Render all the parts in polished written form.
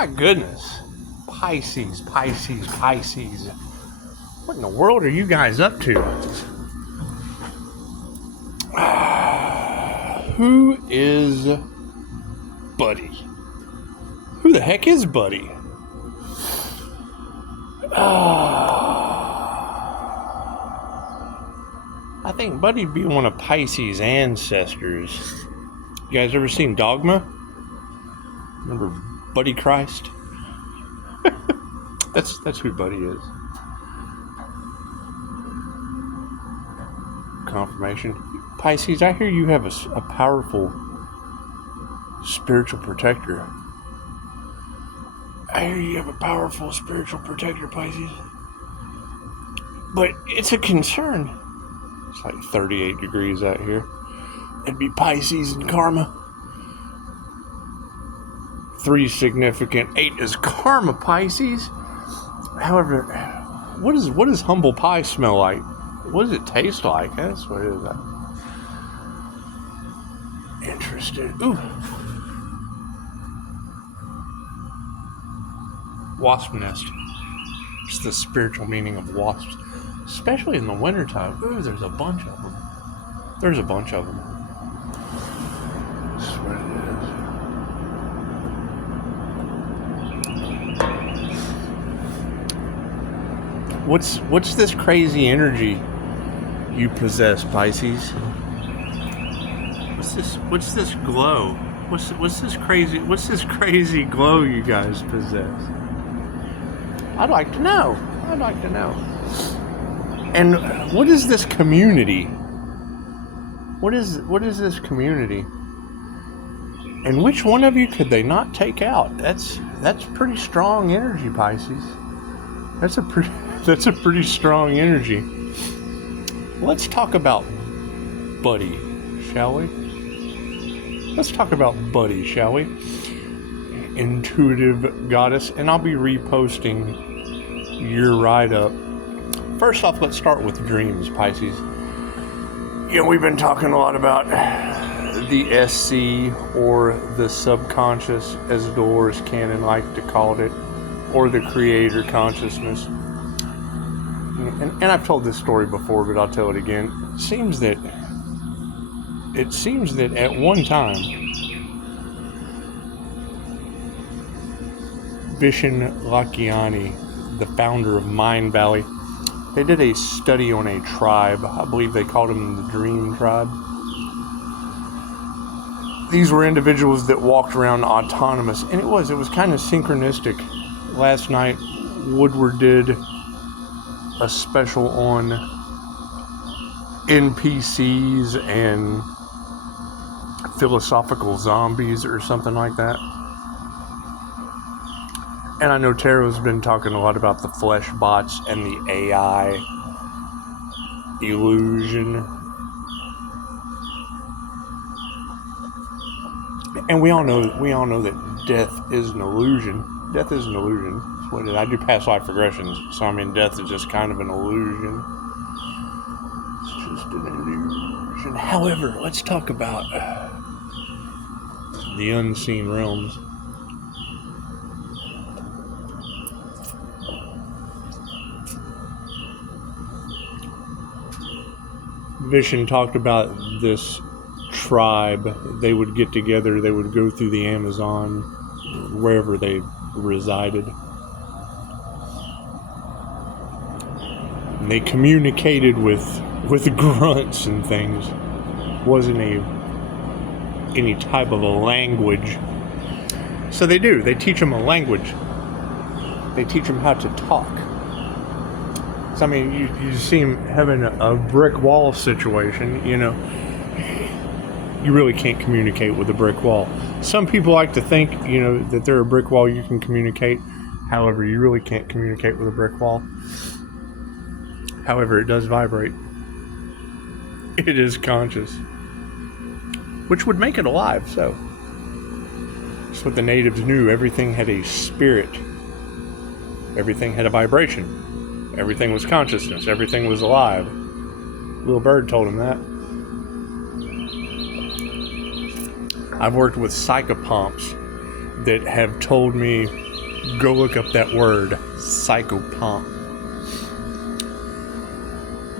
My goodness. Pisces. What in the world are you guys up to? Who is Buddy? Who the heck is Buddy? I think Buddy'd be one of Pisces' ancestors. You guys ever seen Dogma? Remember Buddy Christ? That's who Buddy is. Confirmation. Pisces, I hear you have a powerful spiritual protector. I hear you have a powerful spiritual protector, Pisces. But it's a concern. It's like 38 degrees out here. It'd be Pisces and karma. 3 significant. 8 is karma, Pisces. However, what does humble pie smell like? What does it taste like? That's what it is. Interesting. Ooh. Wasp nest. It's the spiritual meaning of wasps. Especially in the wintertime. Ooh, there's a bunch of them. That's what it is. What's this crazy energy you possess, Pisces? What's this glow? What's this crazy glow you guys possess? I'd like to know. And what is this community? What is this community? And which one of you could they not take out? That's pretty strong energy, Pisces. That's a pretty strong energy. Let's talk about Buddy, shall we? Intuitive goddess, and I'll be reposting your write-up. First off, let's start with dreams, Pisces. We've been talking a lot about the SC, or the subconscious, as Doors Cannon like to call it, or the creator consciousness. And I've told this story before, but I'll tell it again. It seems that at one time, Vishen Lakhiani, the founder of Mind Valley, they did a study on a tribe. I believe they called them the Dream Tribe. These were individuals that walked around autonomous, and it was kind of synchronistic. Last night, Woodward did a special on NPCs and philosophical zombies or something like that. And I know Taro's been talking a lot about the flesh bots and the AI illusion. And we all know that death is an illusion. Death is an illusion. That's what it is. I do past life regressions, so I mean death is just kind of an illusion. It's just an illusion. However, let's talk about the unseen realms. Vishen talked about this tribe. They would get together, they would go through the Amazon, wherever they resided. And they communicated with grunts and things. Wasn't any type of a language. So they teach them a language. They teach them how to talk. I mean, you see him having a brick wall situation, you really can't communicate with a brick wall. Some people like to think, that they're a brick wall, you can communicate. However, you really can't communicate with a brick wall. However, it does vibrate. It is conscious. Which would make it alive, so. That's what the natives knew. Everything had a spirit. Everything had a vibration. Everything was consciousness. Everything was alive. Little Bird told him that. I've worked with psychopomps that have told me Go look up that word, psychopomp.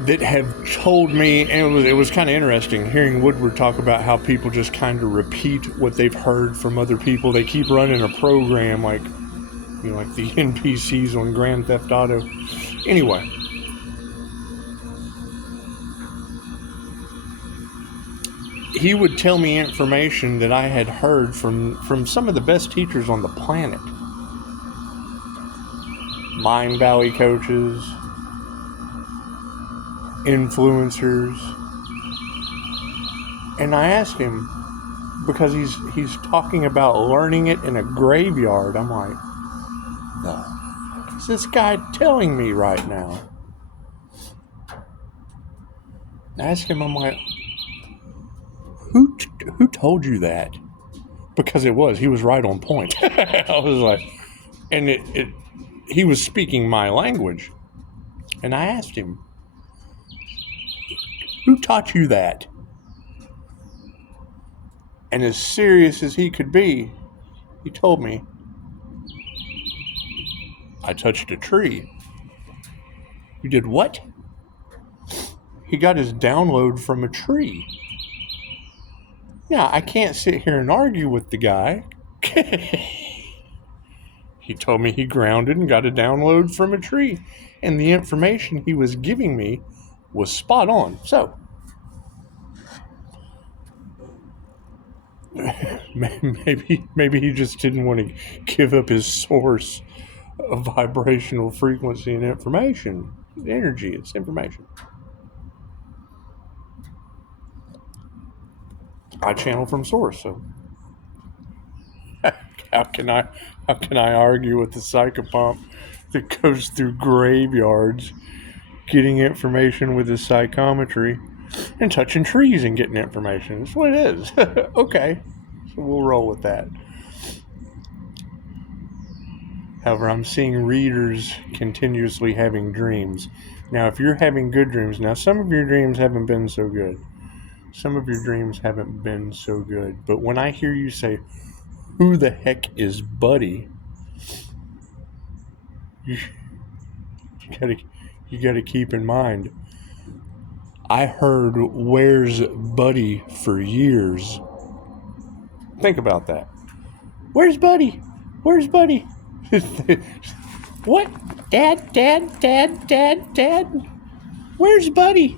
That have told me, and it was kind of interesting hearing Woodward talk about how people just kind of repeat what they've heard from other people. They keep running a program like, like the NPCs on Grand Theft Auto. Anyway, he would tell me information that I had heard from some of the best teachers on the planet. Mind Valley coaches, influencers. And I asked him, because he's talking about learning it in a graveyard. I'm like, the fuck is this guy telling me right now? I asked him, I'm like, who told you that? Because he was right on point. I was like, and he was speaking my language. And I asked him, who taught you that? And as serious as he could be, he told me, I touched a tree. You did what? He got his download from a tree. Now, I can't sit here and argue with the guy. He told me he grounded and got a download from a tree. And the information he was giving me was spot on. So, maybe he just didn't want to give up his source of vibrational frequency and information. Energy, it's information. I channel from source, so how can I argue with the psychopomp that goes through graveyards getting information with his psychometry and touching trees and getting information? That's what it is. Okay, so we'll roll with that. However, I'm seeing readers continuously having dreams. Now, if you're having good dreams, now some of your dreams haven't been so good. Some of your dreams haven't been so good. But when I hear you say, who the heck is Buddy? You gotta keep in mind, I heard where's Buddy for years. Think about that. Where's Buddy? Where's Buddy? What? Dad? Where's Buddy?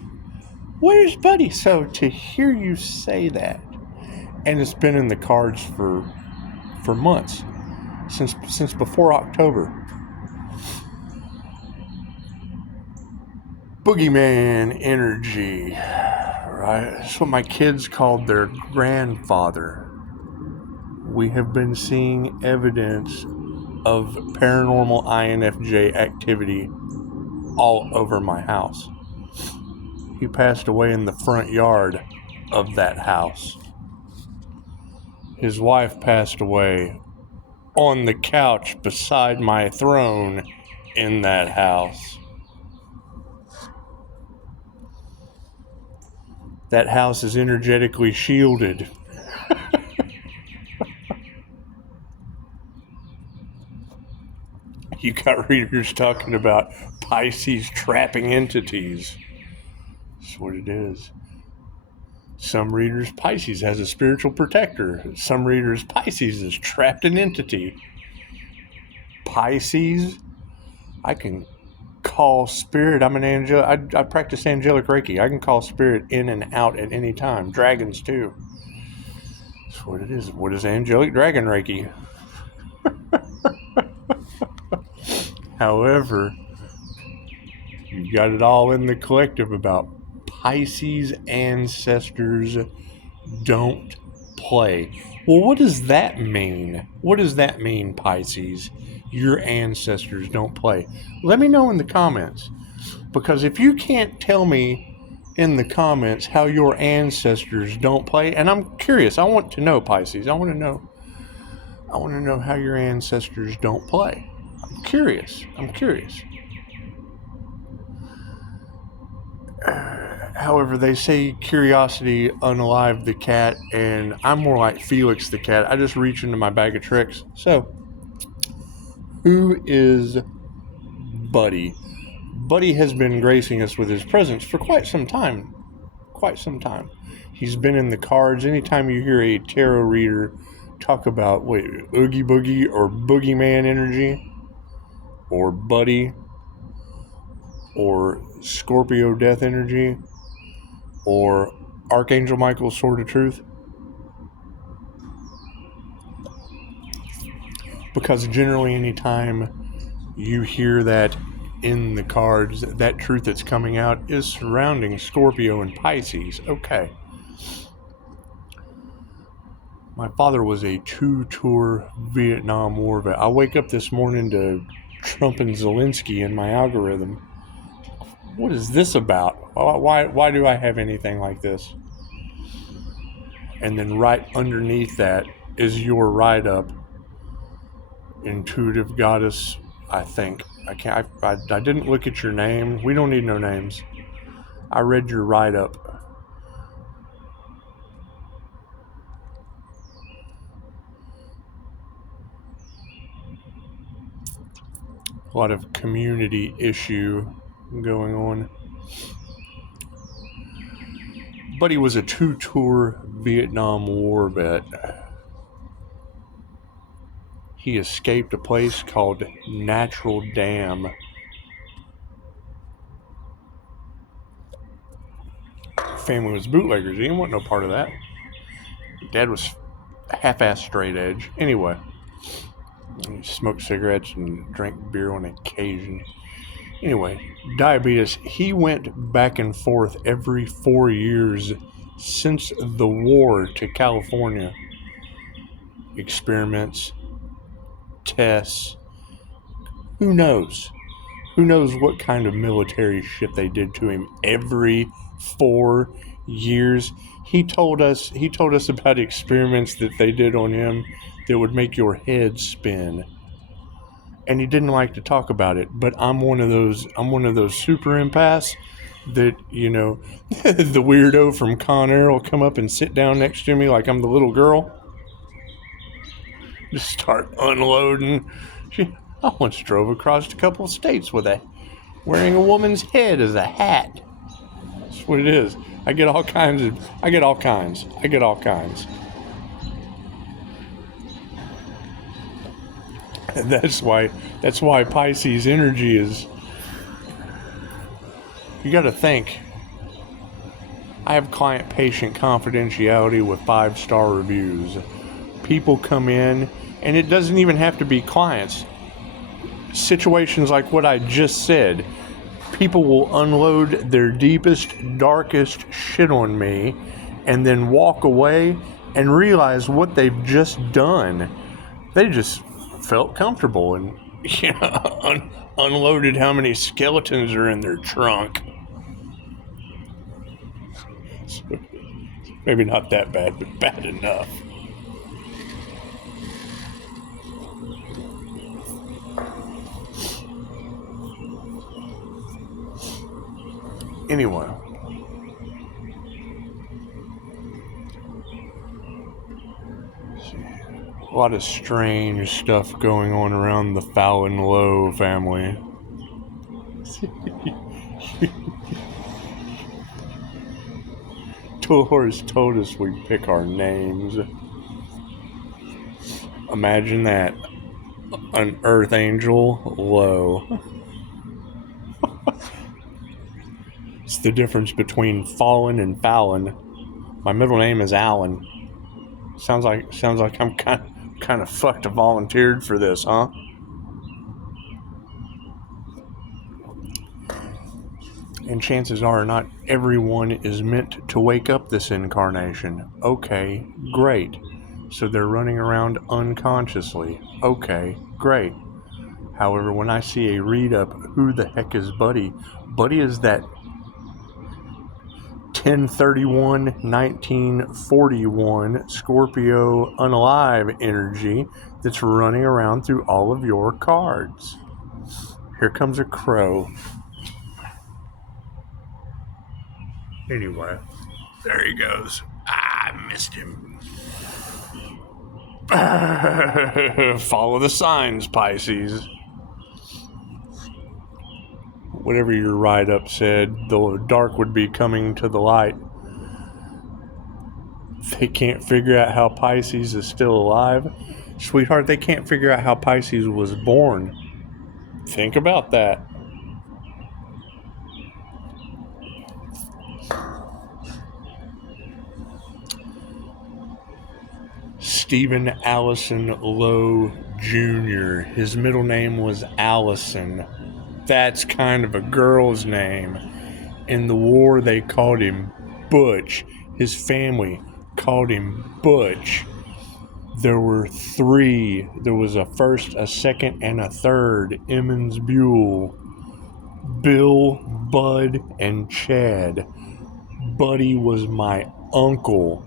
Where's Buddy? So to hear you say that, and it's been in the cards for months, since before October. Boogeyman energy, right? That's what my kids called their grandfather. We have been seeing evidence of paranormal INFJ activity all over my house. He passed away in the front yard of that house. His wife passed away on the couch beside my throne in that house. That house is energetically shielded. You got readers talking about Pisces trapping entities. That's what it is. Some readers, Pisces has a spiritual protector. Some readers, Pisces is trapped an entity. Pisces, I can call spirit. I'm an angel. I practice angelic Reiki. I can call spirit in and out at any time. Dragons too. That's what it is. What is angelic dragon Reiki? However, you got it all in the collective about Pisces ancestors don't play. Well, what does that mean? What does that mean, Pisces? Your ancestors don't play. Let me know in the comments. Because if you can't tell me in the comments how your ancestors don't play, and I'm curious, I want to know, Pisces. I want to know how your ancestors don't play. I'm curious. However, they say curiosity unalived the cat, and I'm more like Felix the cat. I just reach into my bag of tricks. So, Who is Buddy? Buddy has been gracing us with his presence for quite some time. Quite some time. He's been in the cards. Anytime you hear a tarot reader talk about, Oogie Boogie or Boogeyman energy, or Buddy, or Scorpio Death energy, or Archangel Michael's Sword of Truth, because generally anytime you hear that in the cards, that truth that's coming out is surrounding Scorpio and Pisces. Okay. My father was a 2-tour Vietnam War vet. I wake up this morning to Trump and Zelensky in my algorithm. What is this about? Why do I have anything like this? And then right underneath that is your write-up, Intuitive Goddess, I think. I didn't look at your name. We don't need no names. I read your write-up. A lot of community issue going on. But he was a 2-tour Vietnam War vet. He escaped a place called Natural Dam. Family was bootleggers. He didn't want no part of that. Dad was half-ass straight edge. Anyway, he smoked cigarettes and drank beer on occasion. Anyway, diabetes. He went back and forth every 4 years since the war to California. Experiments, tests. Who knows? Who knows what kind of military shit they did to him every 4 years. He told us about experiments that they did on him that would make your head spin. And he didn't like to talk about it, but I'm one of those super empaths that, the weirdo from Con Air will come up and sit down next to me like I'm the little girl. Just start unloading. I once drove across a couple of states wearing a woman's head as a hat. That's what it is. I get all kinds. That's why Pisces energy is. You got to think. I have client-patient confidentiality with 5-star reviews. People come in, and it doesn't even have to be clients. Situations like what I just said. People will unload their deepest, darkest shit on me, and then walk away and realize what they've just done. They just felt comfortable and unloaded how many skeletons are in their trunk. So, maybe not that bad, but bad enough. Anyway. A lot of strange stuff going on around the Fallon Lowe family. Dolores told us we pick our names. Imagine that. An Earth Angel Lowe. It's the difference between Fallen and Fallon. My middle name is Alan. Sounds like I'm kind of fucked. Volunteered for this, huh? And chances are not everyone is meant to wake up this incarnation. Okay, great. So they're running around unconsciously. Okay, great. However, when I see a read-up, who the heck is Buddy? Buddy is that 10/31/1941 Scorpio unalive energy that's running around through all of your cards. Here comes a crow. Anyway, there he goes. I missed him. Follow the signs, Pisces. Whatever your write-up said, the dark would be coming to the light. They can't figure out how Pisces is still alive. Sweetheart, they can't figure out how Pisces was born. Think about that. Stephen Allison Lowe Jr. His middle name was Allison. That's kind of a girl's name. In the war, they called him Butch. His family called him Butch. There were three. There was a first, a second, and a third. Emmons Buell. Bill, Bud, and Chad. Buddy was my uncle.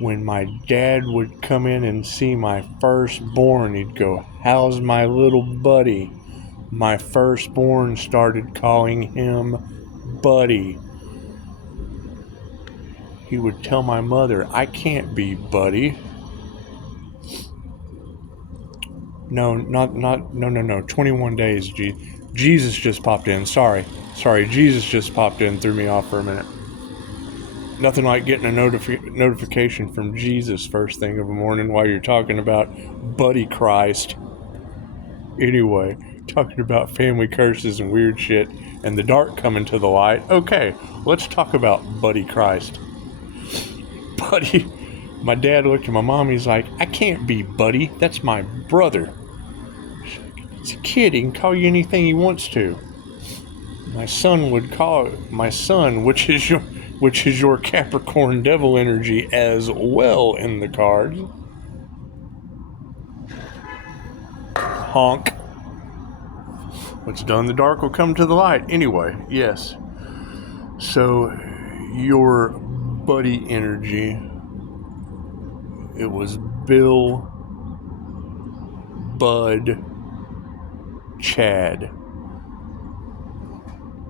When my dad would come in and see my firstborn, he'd go, "How's my little buddy?" My firstborn started calling him Buddy. He would tell my mother, "I can't be Buddy." No. 21 days, Jesus just popped in. Sorry, Jesus just popped in, threw me off for a minute. Nothing like getting a notification from Jesus first thing of the morning while you're talking about Buddy Christ. Anyway, talking about family curses and weird shit and the dark coming to the light. Okay, let's talk about Buddy Christ. Buddy, my dad looked at my mom, he's like, "I can't be Buddy, that's my brother." He's a kid, he can call you anything he wants to. My son would call my son, which is your Capricorn devil energy as well in the cards. Honk. What's done in the dark will come to the light. Anyway, yes. So, your buddy energy, it was Bill, Bud, Chad.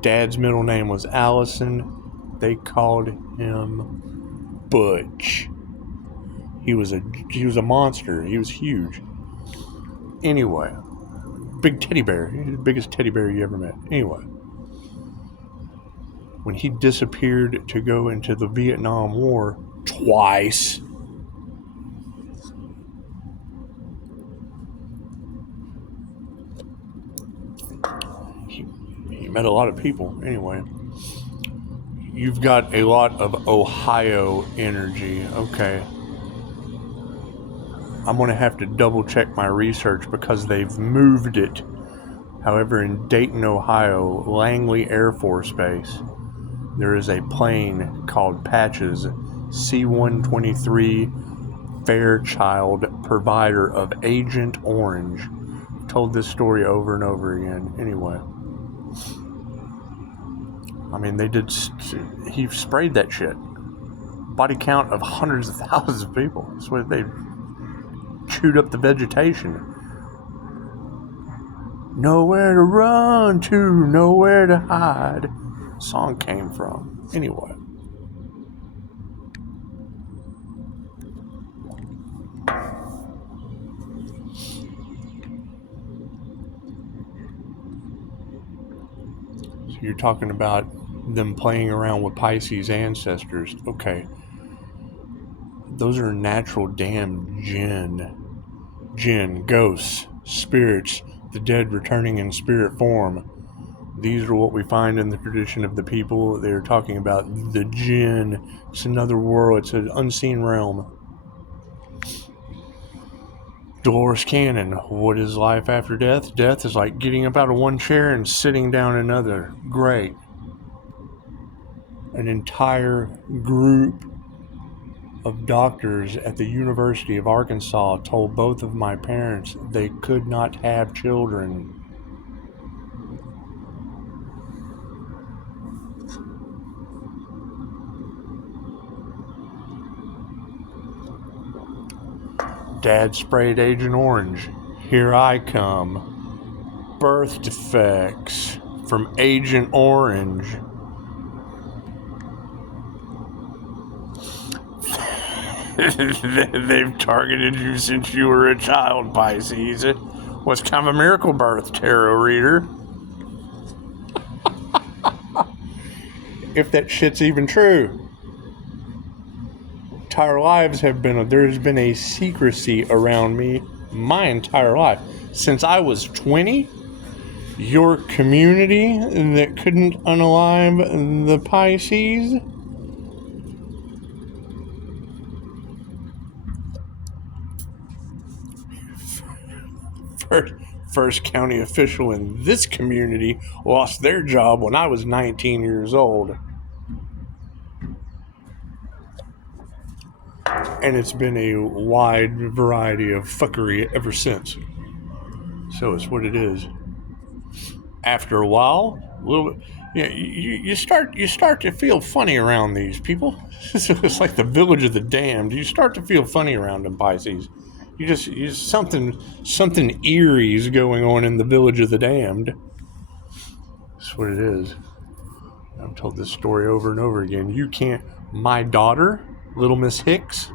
Dad's middle name was Allison. They called him Butch. He was a monster. He was huge. Anyway, big teddy bear. He's the biggest teddy bear you ever met. Anyway, when he disappeared to go into the Vietnam War twice, he met a lot of people. Anyway, you've got a lot of Ohio energy. Okay. I'm going to have to double check my research because they've moved it. However, in Dayton, Ohio, Langley Air Force Base, there is a plane called Patches, C-123 Fairchild, provider of Agent Orange. I've told this story over and over again. Anyway. I mean, he sprayed that shit. Body count of hundreds of thousands of people. That's what they chewed up the vegetation. Nowhere to run to, nowhere to hide. Song came from. Anyway. So you're talking about them playing around with Pisces ancestors. Okay. Those are natural damn jinn, ghosts, spirits, the dead returning in spirit form. These are what we find in the tradition of the people. They're talking about the jinn. It's another world. It's an unseen realm. Dolores Cannon. What is life after death? Death is like getting up out of one chair and sitting down in another. Great. An entire group of doctors at the University of Arkansas told both of my parents they could not have children. Dad sprayed Agent Orange. Here I come. Birth defects from Agent Orange. They've targeted you since you were a child, Pisces. Was kind of a miracle birth, tarot reader. If that shit's even true. Entire lives there's been a secrecy around me my entire life. Since I was 20, your community that couldn't unalive the Pisces, first county official in this community lost their job when I was 19 years old. And it's been a wide variety of fuckery ever since. So it's what it is. After a while, you start to feel funny around these people. It's like the village of the damned. You start to feel funny around them, Pisces. Something eerie is going on in the village of the damned. That's what it is. I've told this story over and over again. You can't. My daughter, Little Miss Hicks.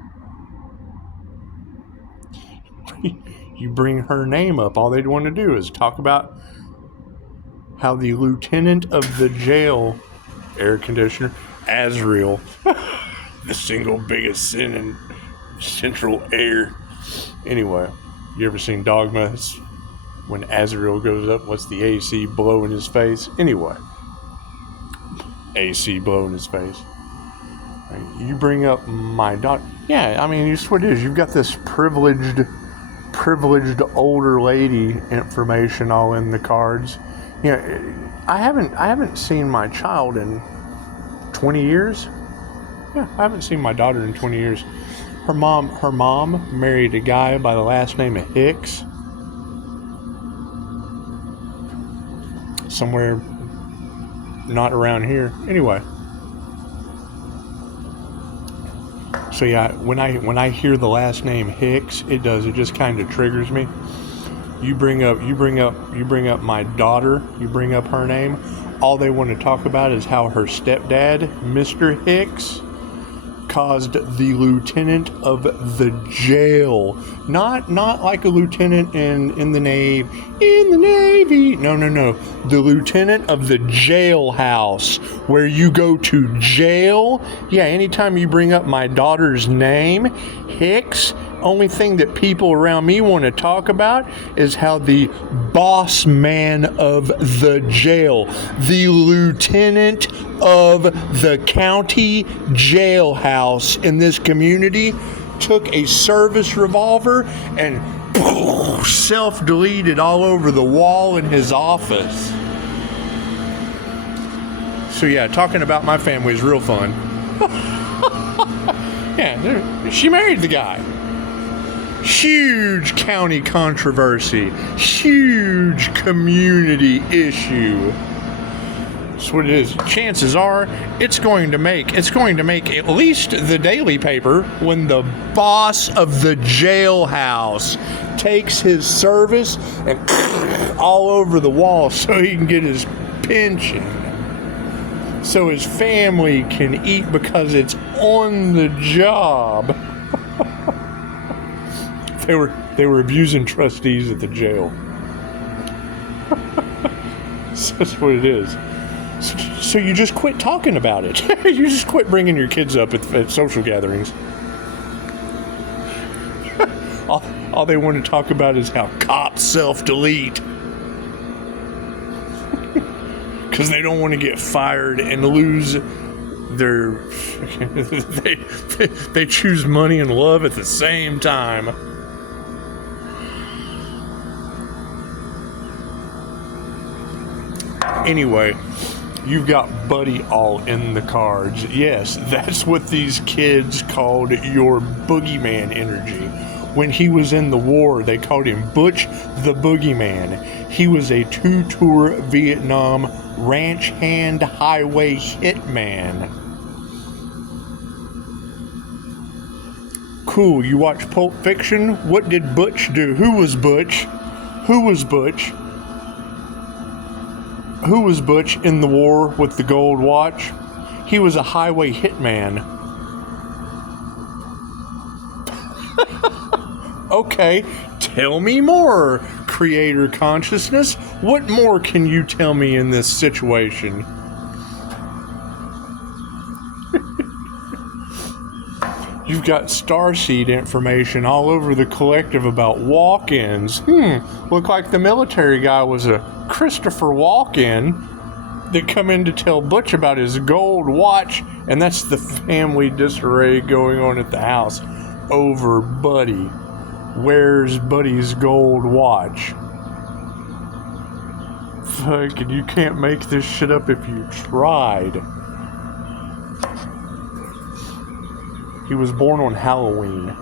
You bring her name up. All they'd want to do is talk about how the lieutenant of the jail air conditioner, Azrael, the single biggest sin in central air. Anyway, you ever seen Dogma? It's when Azrael goes up, what's the AC blow in his face? Anyway, AC blow in his face. You bring up my daughter. Yeah, I mean, it's what it is. You've got this privileged older lady information all in the cards. You know, I haven't seen my child in 20 years. Yeah, I haven't seen my daughter in 20 years. Her mom married a guy by the last name of Hicks. Somewhere not around here. Anyway. So yeah, when I hear the last name Hicks, it just kind of triggers me. You bring up my daughter, you bring up her name, all they want to talk about is how her stepdad, Mr. Hicks, caused the lieutenant of the jail, not like a lieutenant in the Navy. No. The lieutenant of the jailhouse, where you go to jail. Yeah, anytime you bring up my daughter's name, Hicks, only thing that people around me want to talk about is how the boss man of the jail, the lieutenant of the county jailhouse in this community, took a service revolver and self-deleted all over the wall in his office. So yeah, talking about my family is real fun. Yeah, she married the guy. Huge county controversy. Huge community issue. That's what it is. Chances are it's going to make at least the daily paper when the boss of the jailhouse takes his service and all over the wall so he can get his pension. So his family can eat because it's on the job. They were abusing trustees at the jail. So that's what it is. So you just quit talking about it. You just quit bringing your kids up at social gatherings. All they want to talk about is how cops self-delete. Because they don't want to get fired and lose their... they choose money and love at the same time. Anyway, you've got Buddy all in the cards. Yes, that's what these kids called your boogeyman energy. When he was in the war, they called him Butch the Boogeyman. He was a 2-tour Vietnam ranch hand highway hitman. Cool, you watch Pulp Fiction? What did Butch do? Who was Butch? Who was Butch in the war with the gold watch? He was a highway hitman. Okay, tell me more, creator consciousness. What more can you tell me in this situation? You've got starseed information all over the collective about walk-ins. Look like the military guy was a Christopher Walken that come in to tell Butch about his gold watch, and that's the family disarray going on at the house over Buddy. Where's Buddy's gold watch? Fucking, you can't make this shit up if you tried. He was born on Halloween.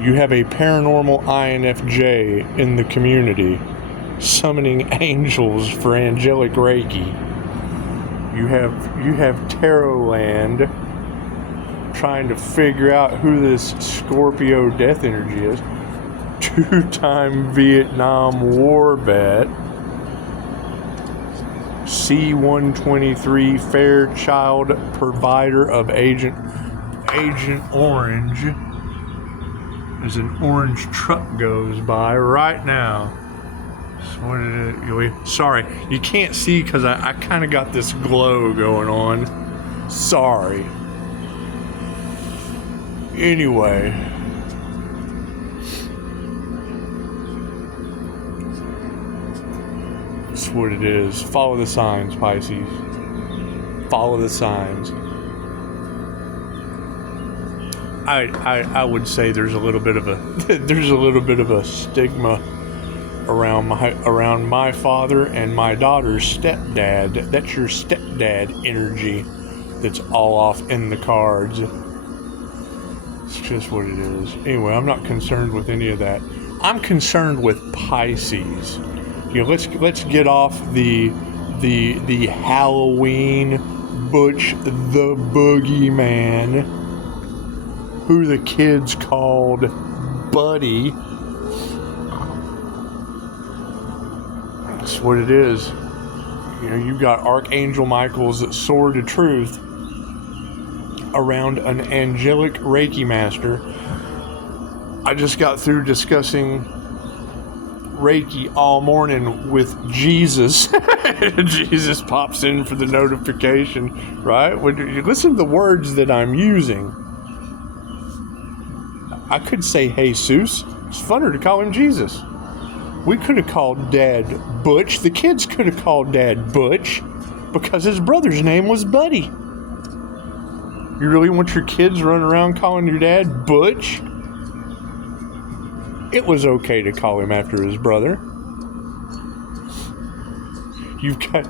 You have a paranormal INFJ in the community summoning angels for Angelic Reiki. You have Tarot Land trying to figure out who this Scorpio death energy is. 2-time Vietnam War vet. C-123 Fairchild provider of Agent Orange. As an orange truck goes by right now. Sorry, you can't see because I kind of got this glow going on. Sorry. Anyway. That's what it is. Follow the signs, Pisces. Follow the signs. I would say there's a little bit of a stigma around my father and my daughter's stepdad. That's your stepdad energy that's all off in the cards. It's just what it is. Anyway, I'm not concerned with any of that. I'm concerned with Pisces. You know, let's get off the Halloween Butch the Boogeyman, who the kids called Buddy. That's what it is. You know, you've got Archangel Michael's sword of truth around an angelic Reiki master. I just got through discussing Reiki all morning with Jesus. Jesus pops in for the notification, right? When you listen to the words that I'm using, I could say Jesus. It's funner to call him Jesus. We could have called Dad Butch. The kids could have called Dad Butch because his brother's name was Buddy. You really want your kids running around calling your dad Butch? It was okay to call him after his brother. You've got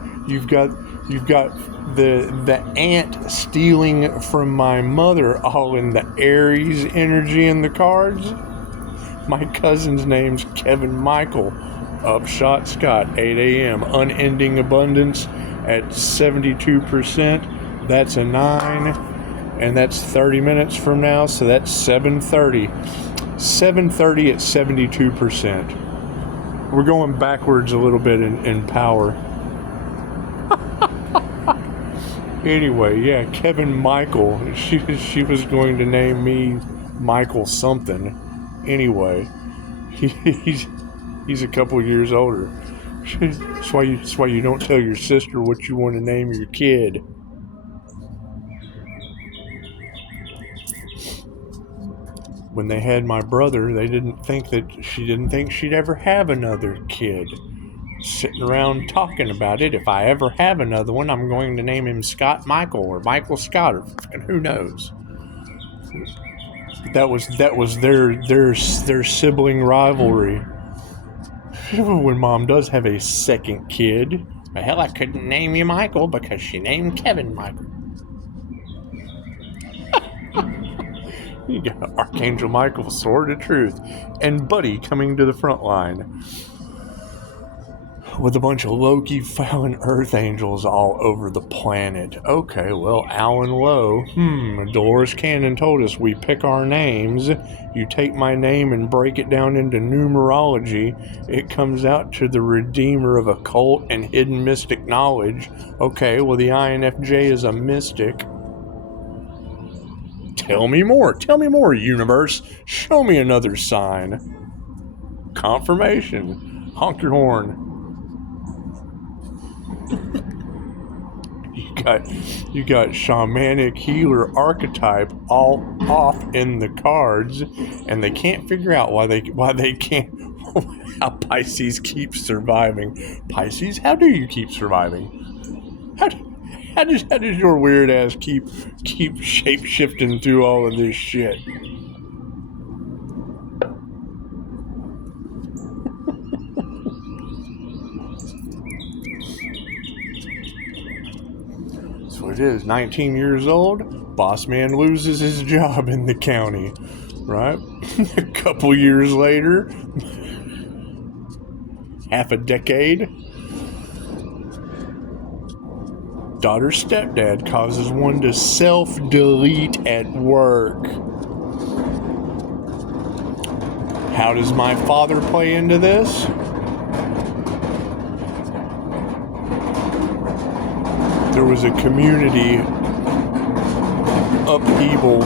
the aunt stealing from my mother, all in the Aries energy in the cards. My cousin's name's Kevin Michael. Upshotscott, 8 a.m. Unending abundance at 72%. That's a 9. And that's 30 minutes from now, so that's 7:30. 7:30 at 72%. We're going backwards a little bit in power. Anyway, yeah, Kevin Michael. She was going to name me Michael something. Anyway, he's a couple years older. That's why you don't tell your sister what you want to name your kid. When they had my brother, she didn't think she'd ever have another kid. Sitting around talking about it. If I ever have another one, I'm going to name him Scott Michael or Michael Scott, or and who knows. That was their sibling rivalry. When Mom does have a second kid, hell, I couldn't name you Michael because she named Kevin Michael. You got Archangel Michael, Sword of Truth, and Buddy coming to the front line with a bunch of Loki fallen Earth angels all over the planet. Okay, well, Alan Lowe. Dolores Cannon told us we pick our names. You take my name and break it down into numerology. It comes out to the Redeemer of Occult and Hidden Mystic Knowledge. Okay, well, the INFJ is a mystic. Tell me more. Tell me more, universe. Show me another sign. Confirmation. Honk your horn. You got shamanic healer archetype all off in the cards, and they can't figure out why they can't how Pisces keeps surviving. Pisces, how do you keep surviving? How does your weird ass keep shape shifting through all of this shit? That's what it is. 19 years old, boss man loses his job in the county, right? A couple years later, half a decade, daughter's stepdad causes one to self-delete at work. How does my father play into this? There was a community upheaval.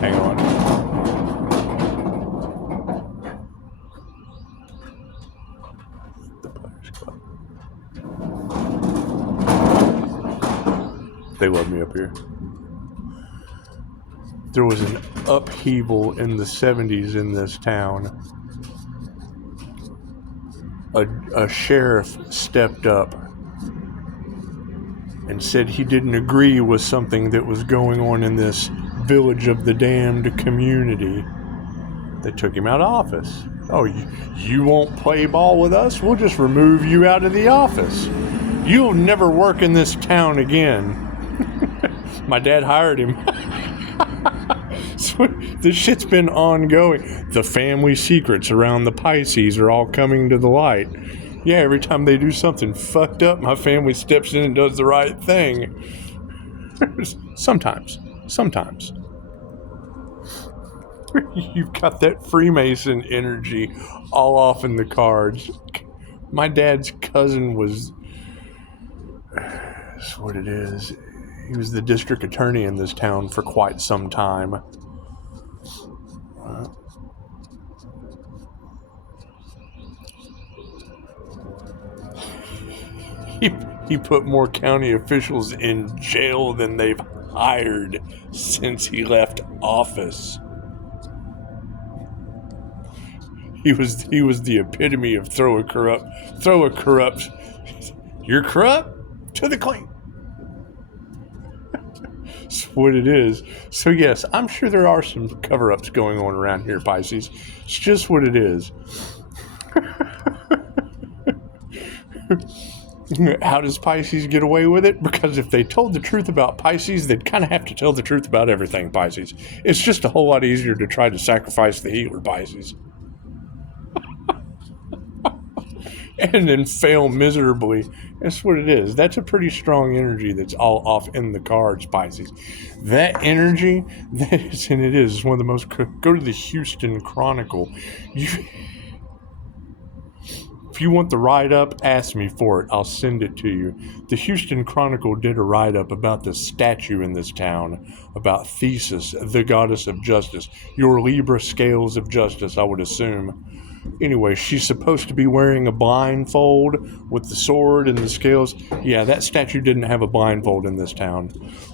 Hang on. The Players Club. They love me up here. There was an upheaval in the 70s in this town. A sheriff stepped up and said he didn't agree with something that was going on in this Village of the Damned community. They took him out of office. Oh, you won't play ball with us? We'll just remove you out of the office. You'll never work in this town again. My dad hired him. So this shit's been ongoing. The family secrets around the Pisces are all coming to the light. Yeah, every time they do something fucked up, my family steps in and does the right thing. Sometimes. You've got that Freemason energy all off in the cards. My dad's cousin was... That's what it is. He was the district attorney in this town for quite some time. He put more county officials in jail than they've hired since he left office. He was the epitome of throw a corrupt. You're corrupt? To the clean. That's what it is. So yes, I'm sure there are some cover-ups going on around here, Pisces. It's just what it is. How does Pisces get away with it? Because if they told the truth about Pisces, they'd kind of have to tell the truth about everything, Pisces. It's just a whole lot easier to try to sacrifice the healer, Pisces. And then fail miserably. That's what it is. That's a pretty strong energy that's all off in the cards, Pisces. That energy, it's one of the most... Go to the Houston Chronicle. If you want the write-up, ask me for it. I'll send it to you. The Houston Chronicle did a write-up about the statue in this town, about Thesis, the goddess of justice. Your Libra scales of justice, I would assume. Anyway, she's supposed to be wearing a blindfold with the sword and the scales. Yeah, that statue didn't have a blindfold in this town.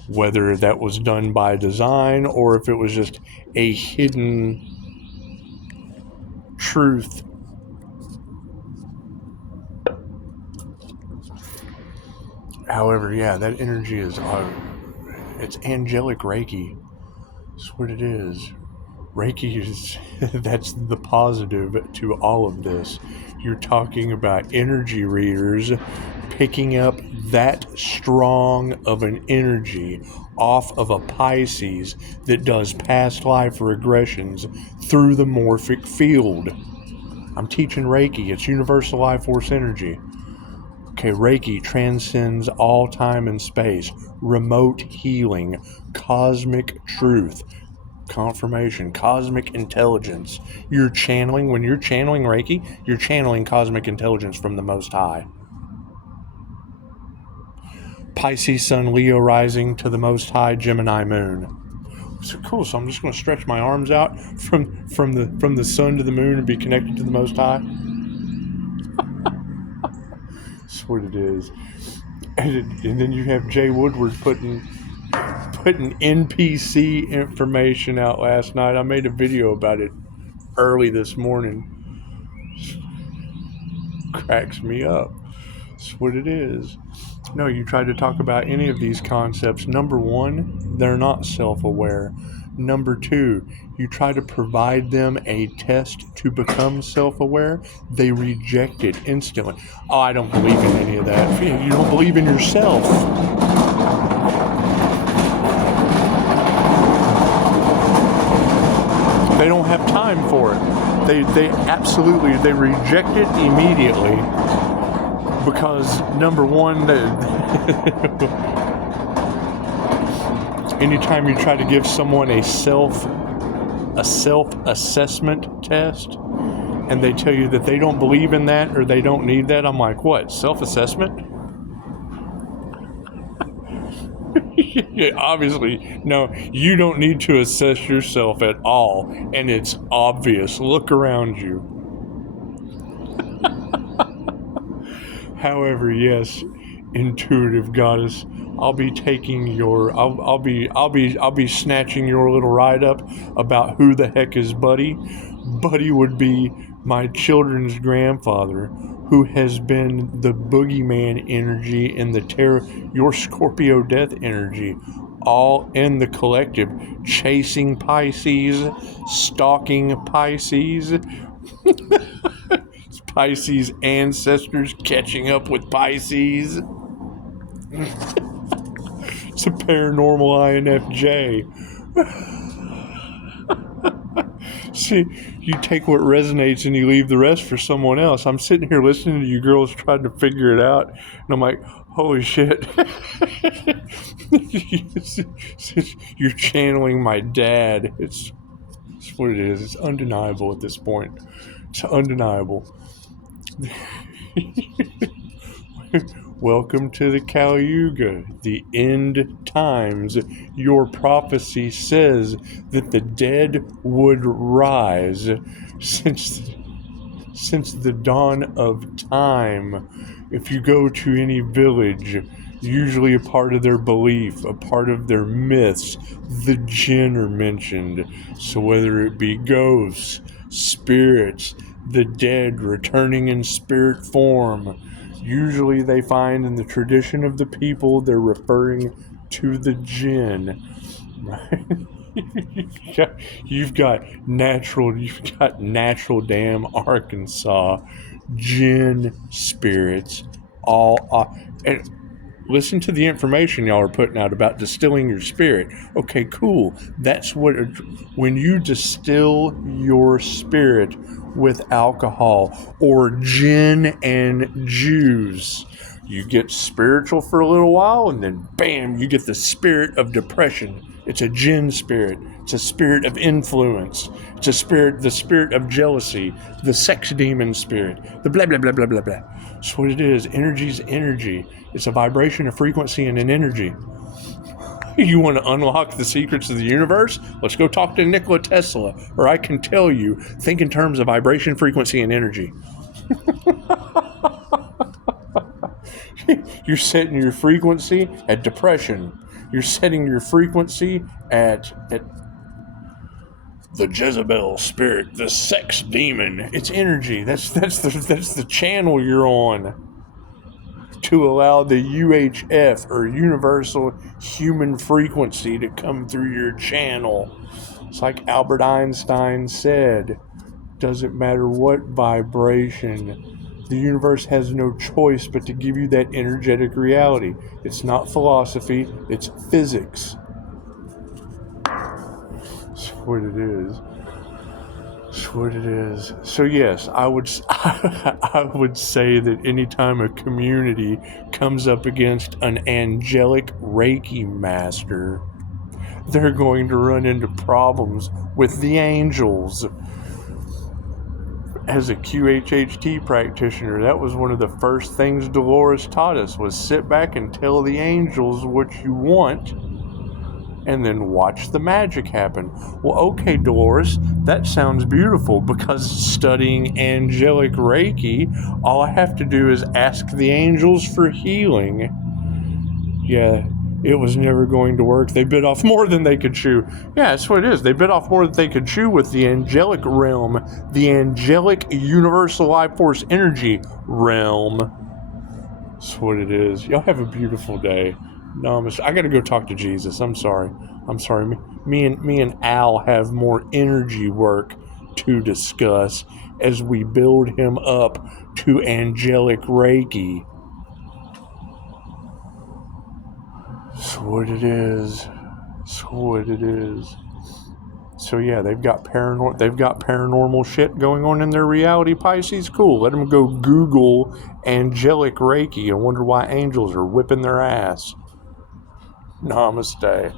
Whether that was done by design or if it was just a hidden truth. However, yeah, that energy is, it's angelic Reiki. That's what it is. Reiki is, that's the positive to all of this. You're talking about energy readers picking up that strong of an energy off of a Pisces that does past life regressions through the morphic field. I'm teaching Reiki. It's universal life force energy. Okay, Reiki transcends all time and space, remote healing, cosmic truth, confirmation, cosmic intelligence. When you're channeling Reiki, you're channeling cosmic intelligence from the Most High. Pisces Sun, Leo rising to the Most High Gemini Moon. So cool. So I'm just going to stretch my arms out from the sun to the moon and be connected to the Most High. That's what it is. And then you have Jay Woodward putting NPC information out last night. I made a video about it early this morning. Cracks me up. That's what it is. No, you try to talk about any of these concepts. Number one, they're not self-aware. Number two, you try to provide them a test to become self-aware, they reject it instantly. Oh, I don't believe in any of that. You don't believe in yourself. They don't have time for it. They absolutely, they reject it immediately because, number one, anytime you try to give someone a self-assessment test and they tell you that they don't believe in that or they don't need that, I'm like, what, self-assessment? Obviously, no, you don't need to assess yourself at all, and it's obvious. Look around you. However, yes, intuitive goddess, I'll be taking your, I'll be snatching your little write up about who the heck is Buddy. Buddy would be my children's grandfather, who has been the boogeyman energy and the terror, your Scorpio death energy, all in the collective, chasing Pisces, stalking Pisces. It's Pisces ancestors catching up with Pisces. It's a paranormal INFJ. See, you take what resonates and you leave the rest for someone else. I'm sitting here listening to you girls trying to figure it out, and I'm like, holy shit. You're channeling my dad. It's what it is. It's undeniable at this point. It's undeniable. Welcome to the Kali Yuga, the end times. Your prophecy says that the dead would rise since the dawn of time. If you go to any village, usually a part of their belief, a part of their myths, the jinn are mentioned. So whether it be ghosts, spirits, the dead returning in spirit form, usually they find in the tradition of the people they're referring to the jinn. Right? You've got natural damn Arkansas jinn spirits all and listen to the information y'all are putting out about distilling your spirit. Okay, cool. That's what, when you distill your spirit with alcohol or gin and juice, you get spiritual for a little while, and then bam, you get the spirit of depression. It's a gin spirit. It's a spirit of influence. It's the spirit of jealousy, the sex demon spirit, the blah, blah, blah, blah, blah, blah. That's what it is. Energy's energy. It's a vibration, a frequency, and an energy. You want to unlock the secrets of the universe? Let's go talk to Nikola Tesla, or I can tell you, think in terms of vibration, frequency, and energy. You're setting your frequency at depression. You're setting your frequency at the Jezebel spirit, the sex demon. It's energy. That's the channel you're on to allow the UHF, or universal human frequency, to come through your channel. It's like Albert Einstein said, doesn't matter what vibration, the universe has no choice but to give you that energetic reality. It's not philosophy, it's physics. That's what it is. That's what it is. So yes, I would say that anytime a community comes up against an angelic Reiki master, they're going to run into problems with the angels. as a QHHT practitioner, that was one of the first things Dolores taught us, was sit back and tell the angels what you want and then watch the magic happen. Well, okay, Dolores, that sounds beautiful, because studying Angelic Reiki, all I have to do is ask the angels for healing. Yeah, it was never going to work. They bit off more than they could chew. Yeah, that's what it is. They bit off more than they could chew with the angelic realm, the angelic universal life force energy realm. That's what it is. Y'all have a beautiful day. Namaste. I gotta go talk to Jesus. I'm sorry. Me and Al have more energy work to discuss as we build him up to Angelic Reiki. That's what it is. That's what it is. So yeah, they've got paranormal shit going on in their reality, Pisces. Cool. Let them go Google Angelic Reiki and wonder why angels are whipping their ass. Namaste.